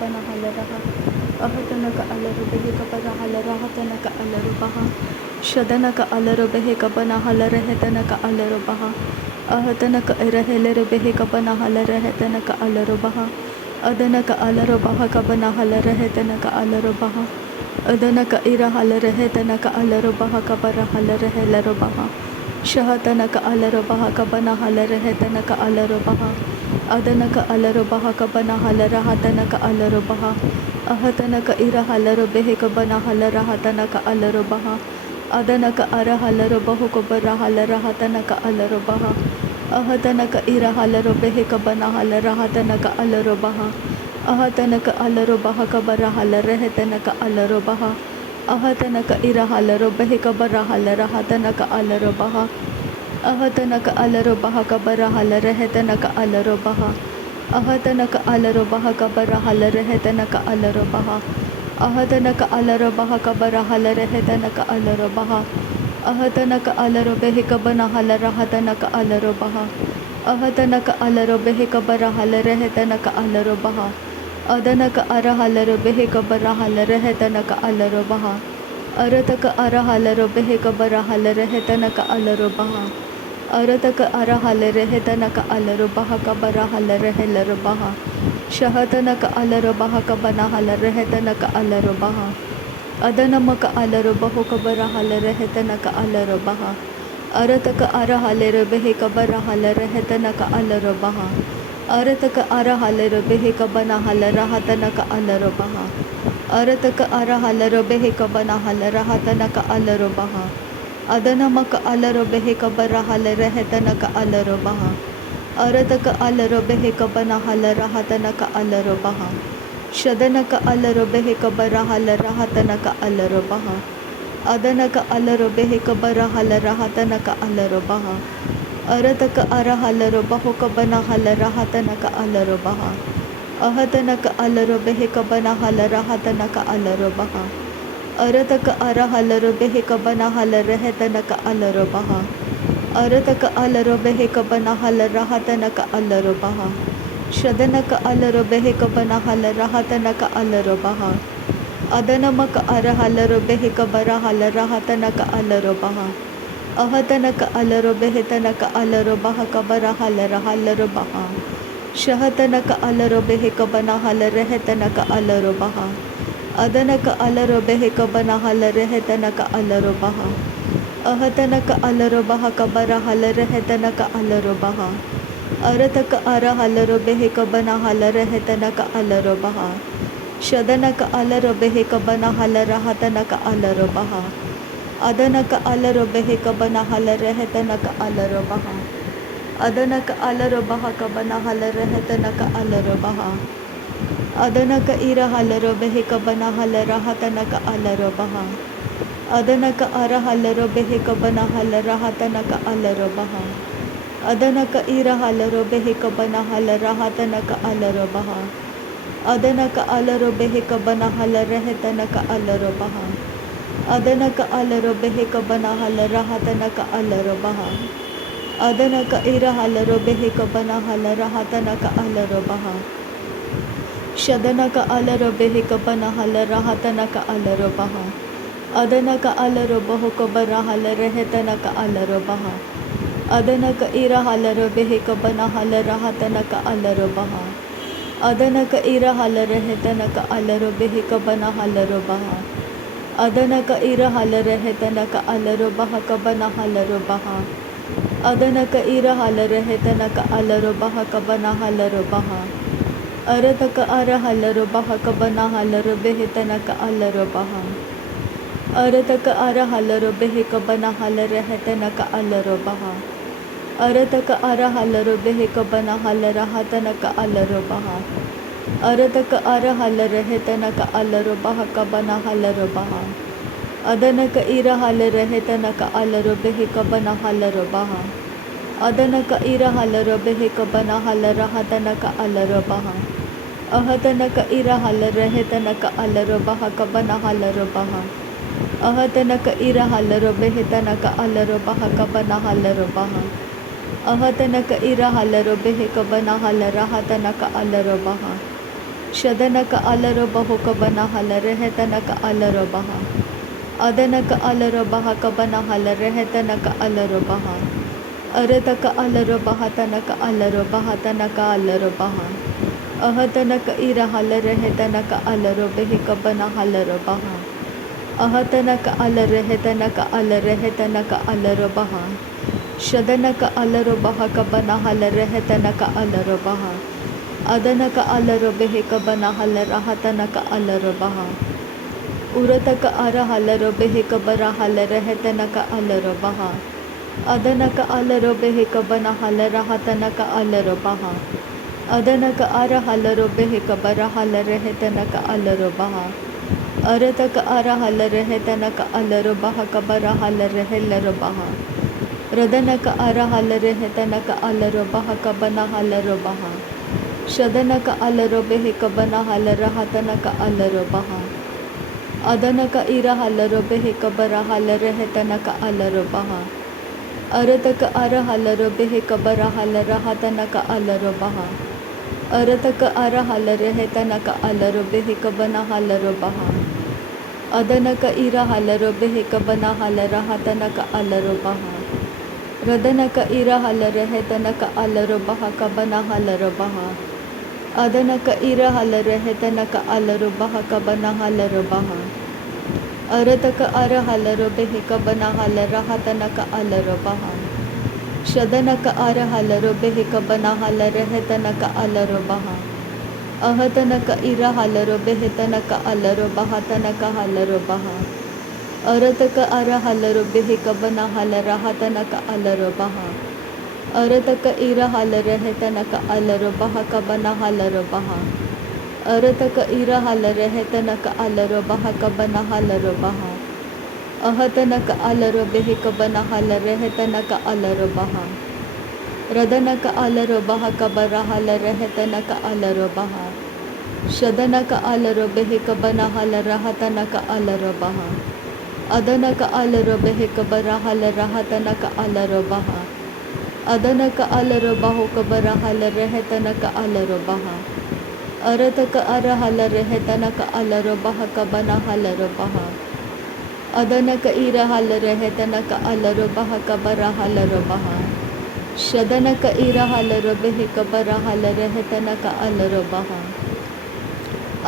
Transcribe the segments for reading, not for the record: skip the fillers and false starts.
बना हल रहा अहतनक अलर बेहे कबना हल रहा तनक अलर बहा शदनक अलर बेहे कबना हल रहे तनक अलर बहा अहतनक रहलर बेहे कबना हल रहे तनक अलर बहा अदनक अलर बहा कबना हल रहे तनक अलर बहा अदनक इर हल रहे तनक अलर बहा कबर हल रहे लर बहा शहतनक अलर बहा कबना हल रहे तनक अलर बहा अदनक अलर बहा कबना हल रहा तनक अलर बहा अहतनक इर हलर बेहे कबना हल रहा तनक अलर बहा अदनक अर हलर बहु कबर हल रहा तनक अलर बहा अहतनक इर हलर बेहे कबना हल रहा तनक अलर बहा अहतनक अलर बहा कबर हल रहे तनक अलर बहा अहतनक इर हलर बेहे कबर हल रहा तनक अलर बहा अहतनक अलर बहा कबर हल रहे तनक अलर बहा अहतनक अलर बहा कबर हल रहे तनक अलर बहा अहतनक अलर बहा कबर हल रहे तनक अलर बहा अहतनक अलर बेहे कबना हल रहा तनक अलर बहा अहतनक अलर बेहे कबर हल रहे तनक अलर बहा अदनक अर हलर बेहे कबर हल रहे तनक अलर बहा अरतक अर हलर बेहे कबर हल रहे तनक अलर बहा अरतक अर हल रहे तनक अलर बहा कबर हल रहे लर बहा शहतनक अलर बहा कबना हल रहे तनक अलर बहा अदनमक अलर बहु कबर हल रहे तनक अलर बहा अरतक अर हलर बेहे कबर हल रहे तनक अलर बहा अरतक अर हलर बेहे कबना हल रहा तनक अलर बहा अरतक अर हलर बेहे कबना हल रहा तनक अलर बहा अदनमक अलर बेहे कबर हल रहे तनक अलर बहा अरतक अलर बेहे कबना हल रहा तनक अलर बहा शदनक अलर बेहे कबर हल रहा तनक अलर बहा अदनक अलर बेहे कबर हल रहा तनक अलर बहा अरतक अर हलर बहु कबना हल रहा तनक अलर बहा अहतनक अलर बेहे कबना हल रहा तनक अलर बहा अरतक अर हलर बेहे कबना हल रहे तनक अलर बहा अरतक अलर बेहे कबना हल रहा तनक अलर बहा शदनक अलर बेहे कबना हल रहा तनक अलर बहा अदनमक अर हलर बेहे कबर हल रहा तनक अलर बहा अहतनक अलर बेहे तनक अलर बहा कबर हल रहा लर बहा शहतनक अलर बेहे कबना हल रहे तनक अलर बहा अदनक अलर बेहे कबना हल रहे तनक अलर बहा अहतनक अलर बहा कबर हल रहे तनक अलर बहा अरतक अर हलर बेहे कबना हल रहे तनक अलर बहा शदनक अलर बेहे कबना हल रहा तनक अलर बहा अदनक अलर बेहे कबना हल रहे तनक अलर बहा अदनक अलर बहा कबना हल रहे तनक अलर बहा अदनक इर हलर बेहे कबना हल रहा तनक अलर बहा अदनक अर हलर बेहे कबना हल रहा तनक अलर बहा अदनक इर हलर बेहे कबना हल रहा तनक अलर बहा अदनक अलर बेहे कबना हल रहे तनक अलर बहा अदनक अलर बेहे कबना हल रहा तनक अलर बहा अदनक इर हलर बेहे कबना हल रहा तनक अलर बहा शदनक अलर बेहे कबना हल रहा तनक अलर बहा अदनक अलर बहु कबर हल रहे तनक अलर बहा अदनक इर हलर बेहे कबना हल रहा तनक अलर बहा अदनक इर हल रहे तनक अलर बेहे कबना हलर बहा अदनक इर हल रहे तनक अलर बहा कबना हलर बहा अदनक इर हल रहे तनक अलर बहा कबना हलर बहा अरतक अर हलर बहा कबना हलर बेहे तनक अलर बहा अरतक अर हलर बेहे कबना हल रहे तनक अलर बहा अरतक अर हलर बेहे कबना हल रहा तनक अलर बहा अरतक अर हल रहे तनक अलर बहा कबना हलर बहा अदनक इर हल रहे तनक अलर बेहे कबना हलर बहा अदनक इर हलर बेहे कबना हल रहा तनक अलर बहा अहतनक इर हल रहे तनक अलर बहा कबना हलर बहा अहतनक इर हलर बेहे तनक अलर बहा कबना हलर बहा अहतनक इर हलर बेहे कबना हल रहा तनक अलर बहा शदनक अलरो बहु कबना हल रहतनक अलरो बहा अदनक अलरो बहा कबना हल रहतनक अलरो बहा अरतक अलरो बहा तनक अलरो बहा तनक अलरो बहा अहतनक इरा हल रहतनक अलरो बेहि कबना हलरो बहा अहतनक अल रहतनक अल रहतनक अलरो बहा शदनक अलरो बहा कबना हल रहतनक अलरो बहा अदनक अलरो बेहि कबना हल रहतनक अलरो बहा उरतक अर हलरो बेहि कबरा हल रहतनक अलरो बहा अदनक अलरो बेहि कबना हल रहतनक अलरो बहा अदनक अर हलरो बेहि कबरा हल रहतनक अलरो बहा अरतक अर हल रहतनक अलरो बहा कबरा हल रहलरो बहा रदनक अर हल रहतनक अलरो बहा कबना हलरो बहा शदनक अलरो बेहि कबना हल रहतनक अलरो बहा अदनक इरा हलरो बेहि कबरा हल रहतनक अलरो बहा अरतक अर हलरो बेहि कबरा हल रहतनक अलरो बहा अरतक अर हल रहतनक अलरो बेहि कबना हलरो बहा अदनक इरा हलरो बेहि कबना हल रहतनक अलरो बहा रदनक इरा हल रहतनक अलरो बहा कबना हलरो बहा अदनक इरा हल रहतनक अलरो बहा कबना हलरो बहा अरतक अर हलरो बेहि कबना हल रहतनक अलरो बहा शदनक अर हलरो बेहि कबना हल रहतनक अलरो बहा अहतनक इरा हलरो बेहि तनक अलरो बहा तनक हलरो बहा अरतक अर हलरो बेहि कबना हल रहतनक अलरो बहा अरतक इरा हल रहतनक अलरो बहा कबना हलरो बहा अरतक इरा हल रहतनक अलरो बहा कबना हलरो बहा अहतनक अलरो बेहि कबना हल रहतनक अलरो बहा रदनक अलरो बहा कबरा हल रहतनक अलरो बहा शदनक अलरो बेहि कबना हल रहतनक अलरो बहा अदनक अलरो बेहि कबरा हल रहतनक अलरो बहा अदनक अलरो बहु कबरा हल रहतनक अलरो बहा अरतक अर हल रहतनक अलरो बहा कबना हलरो बहा अदनक इरा हल रहतनक अलरो बहा कबरा हलरो बहा शदनक इरा हलरो बेहि कबरा हल रहतनक अलरो बहा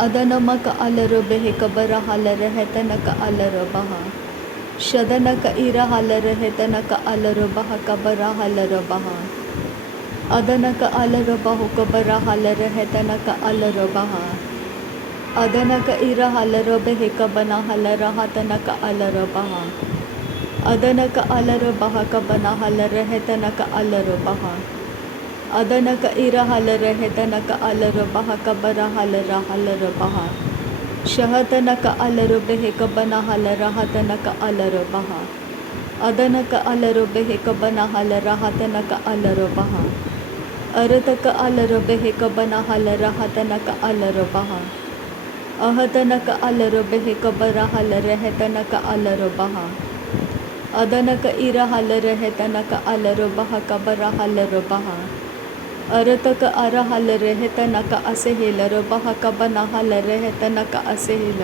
अदनमक अलरो बेहि कबरा हल रहतनक अलरो बहा शदनक इरा हल रहतनक अलरो बहा कबरा हलरो बहा अदनक अलरो बहु कबरा हल रहतनक अलरो बहा अदनक इरा हलरो बेहि कबना हल रहतनक अलरो बहा अदनक अलरो बहा कबना हल रहतनक अलरो बहा अदनक इरा हल रहतनक अलरो बहा कबरा हल रहलरो बहा शहतनक अलरो बेहि कबना हल रहतनक अलरो बहा अदनक अलरो बेहि कबना हल रहतनक अलरो बहा अरतक अलरो बेहि कबना हल रहतनक अलरो बहा अहतनक अलरो बेहि कबरा हल रहतनक अलरो बहा अदनक इरा हल रहतनक अलरो बहा कबरा हलरो बहा अरतक अर हल रहतनक असहेलरो बहा कबना हल रहतनक असहेल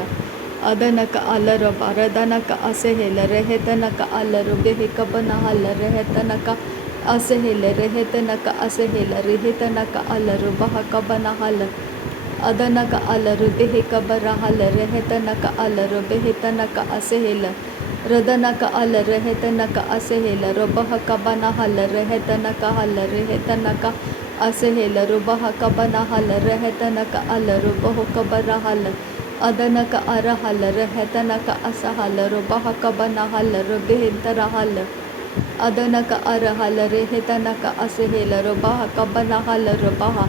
अदनक अलरो बरदनक असहेल रहतनक अलरो बेहि कबना हल रहतनक असहेल रहतनक असहेल रहतनक अलरो बहा कबना हल अदनक अलरो बेहि कबरा हल रहतनक अलरो बेहि तनक असहेल रदनक अल रहतनक असहेल रोबह कबना हल रहतनक हल रहतनक असहेल रोबह कबना हल रहतनक अल रोबह कबरा हल अदनक अर हल रहतनक असहल रोबह कबना हल रोबेहतर हल अदनक अर हल रहतनक असहेल रोबह कबना हल रोबह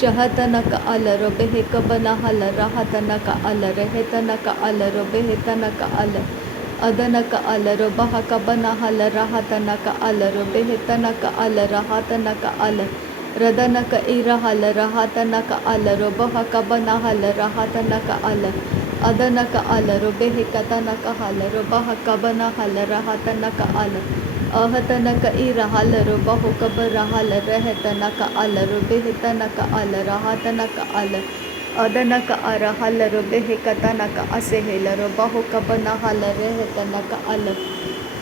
शहतनक अल रोबेह कबना हल रहतनक अल रहतनक अल रोबेहतनक अल अदनक अल रोबह कबना हल रहतनक अल रोबेहतनक अल रहतनक अल रदनक इरा हल रहतनक अल रोबह कबना हल रहतनक अल अदनक अल रोबेहतनक हल रोबह कबना हल रहतनक अल अहतनक इरा हल रोबह कबरा हल रहतनक अल रोबेहतनक अल रहतनक अल Adanaka ara halaro behe katanaka asehela baho kabana halare hetanaka ala.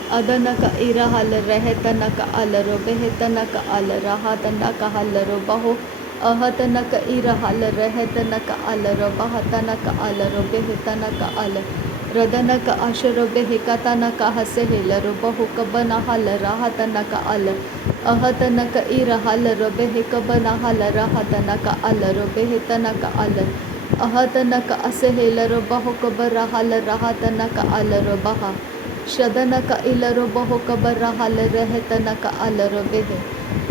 Adanaka ira halare hetanaka alaro behe tanaka alara hatanaka halaro baho. Ahatanaka ira halare hetanaka alaro bahatanaka alaro behe tanaka ala. Radanaka asharo behe katanaka hasehela baho kabana halara hatanaka ala. Ahatanaka ira halaro behe kabana halara hatanaka alaro behe tanaka ala. Ahatanaka asehela baho kabara halara hatanaka alaro baha. Shadanaka ilaro baho kabara halara hetanaka alaro behe.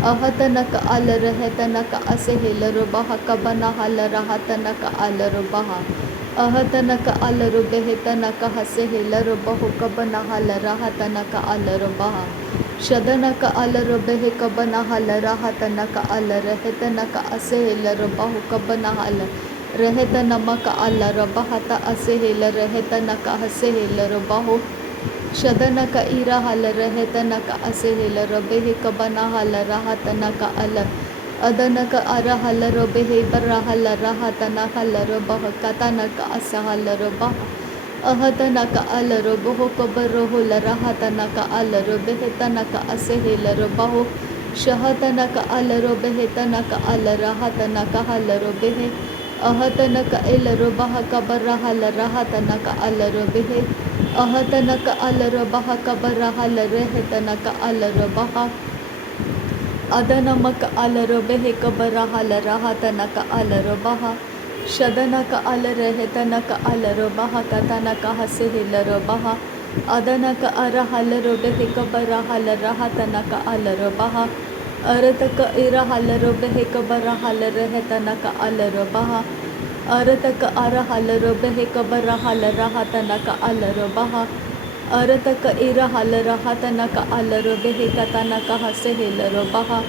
Ahatanaka alaro hetanaka asehela baha kabana halara hatanaka alaro baha. Ahatanaka alaro behe tanaka hasehela baho kabana halara hatanaka alaro baha. Shadanaka alaro behe kabana halara hatanaka alaro hetanaka asehela baho kabana hala. Rehetanamaka alara bahata asehela rehetanaka hasehela baho. Shadanaka ira hala rehetanaka asehela behe kabana halara hatanaka ala. Adanaka ara halara behe bara halara hatanaka lara baha katanaka asahala baha. Ahatanaka alaro boho kabaro hulara hatanaka alaro behetanaka asehela baho. Shahatanaka alaro behetanaka alara hatanaka halaro behe. Ahatanaka elaro baha kabara halara hatanaka alaro behe. Ahatanaka alaro baha kabara halara hetanaka alaro baha. Adanamaka alaro behe kabara halara hatanaka alaro baha. Shadanaka alare hetanaka alaro baha katanaka hasehilaro baha. Adanaka ara halaro behe kabara halara hatanaka alaro baha. Arataka ira halaro behe kabara halara hetanaka alaro baha. Arataka ara halaro behe kabara halara hatanaka alaro baha. Arataka ira halara hatanaka alaro behe katanaka hasehilaro baha.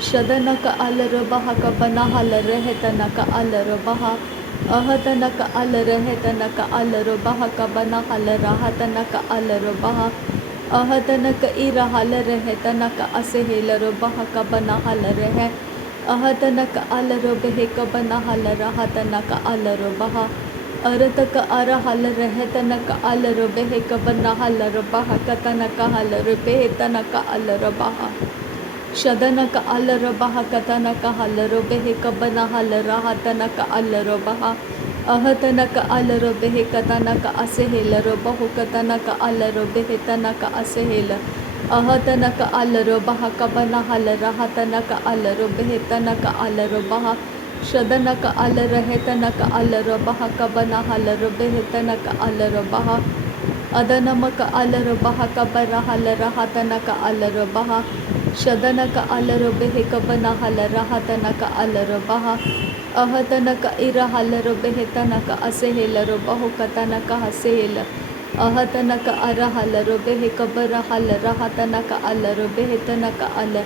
Shadanaka alaro baha kabana halare hetanaka alaro baha. Ahatanaka alare hetanaka alaro baha kabana halara hatanaka alaro baha. Ahatanaka ira halare hetanaka asehilaro baha kabana halare he. Ahatanaka alaro behe kabana halara hatanaka alaro baha. Arataka ara halare hetanaka alaro behe kabana halara baha katanaka halare behe tanaka alaro baha. Shadanaka alaro baha katanaka halaro behe kabana halara hatanaka alaro baha. Ahatanaka alaro behe katanaka asehilaro bahu katanaka alaro behe tanaka asehila. Ahatanaka alaro baha kabana halara hatanaka alaro behe tanaka alaro baha. Shadanaka alaro hetanaka alaro baha kabana halaro behe tanaka alaro baha. Adanamaka alaro baha kabara halara hatanaka alaro baha. Shadanaka alaro behe kabana halara hatanaka alaro baha. Ahatanaka ira halaro behe tanaka asehilaro bahu katanaka hasehila. Ahatanaka ara halaro behe kabara halara hatanaka alaro behe tanaka ala.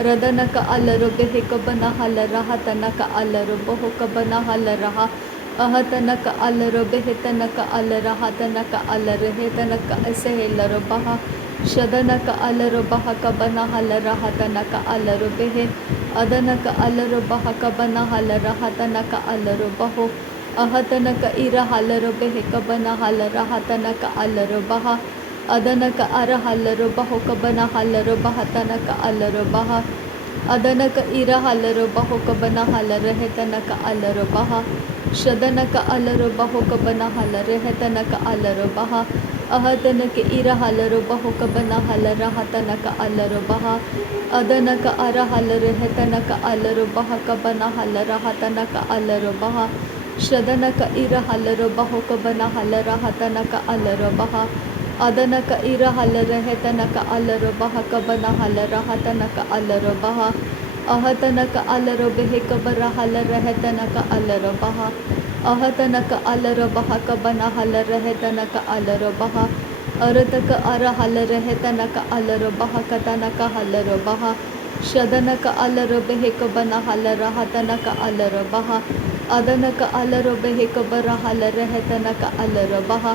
Radanaka alaro behe kabana halara hatanaka alaro bahu kabana halara ha. Ahatanaka alaro behe tanaka alara hatanaka alaro hetanaka asehilaro baha. Shadanaka alaro baha kabana halara hatanaka alaro behe. Adanaka alaro baha kabana halara hatanaka alaro baho. Ahatanaka ira halaro behe kabana halara hatanaka alaro baha. Adanaka ara halaro baho kabana halaro bahatanaka alaro baha. Adanaka ira halaro baho kabana halara hetanaka alaro baha. Shadanaka alaro baho kabana halara hetanaka alaro baha. Ahatanaka ira halaro baho kabana halara hatanaka alaro baha. Adanaka ara halaro hetanaka alaro baha kabana halara hatanaka alaro baha. Shadanaka ira halaro baho kabana halara hatanaka alaro baha. Adanaka ira halara hetanaka alaro baha kabana halara hatanaka alaro baha. Ahatanaka alaro behe kabara halara hetanaka alaro baha. Ahatanaka alaro baha kabana halara hetanaka alaro baha. Arataka ara halara hetanaka alaro baha katanaka halaro baha. Shadanaka alaro behe kabana halara hatanaka alaro baha. Adanaka alaro behe kabara halara hetanaka alaro baha.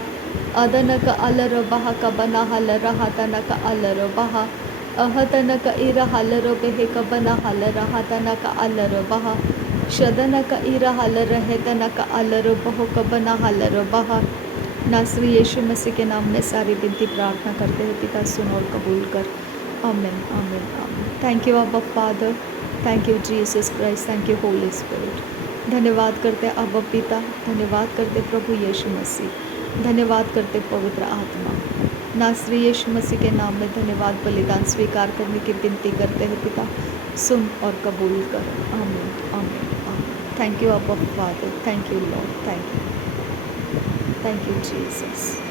Adanaka alaro baha kabana halara hatanaka alaro baha. Ahatanaka ira halaro behe kabana halara hatanaka alaro baha. शदन का इरा हल रहे तना का अलर बहो कबना huller बहा। नासरी यीशु मसीह के नाम में सारी विनती प्रार्थना करते हैं पिता, सुन और कबूल कर। आमीन आमीन आमीन। थैंक यू अब्बा father, thank you Jesus Christ, thank you Holi spirit. धन्यवाद करते अब्बा पिता, धन्यवाद करते प्रभु यीशु मसीह, धन्यवाद करते पवित्र आत्मा। नासरी यीशु मसीह के नाम में धन्यवाद बलिदान स्वीकार करने की विनती करते हैं पिता, सुन और कबूल कर। आमीन आमीन आमीन। थैंक यू अब्बा father, thank you Lord, thank you Jesus.